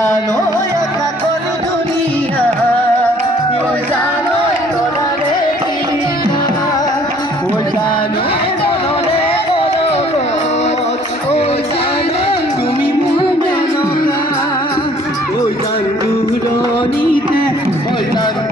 জানো একা কোন দুনিয়া ও জানো তোরারে কিনা ও জানো মনরে বড় ও জানো তুমি মনে না ও জান দূরনিতে ও জান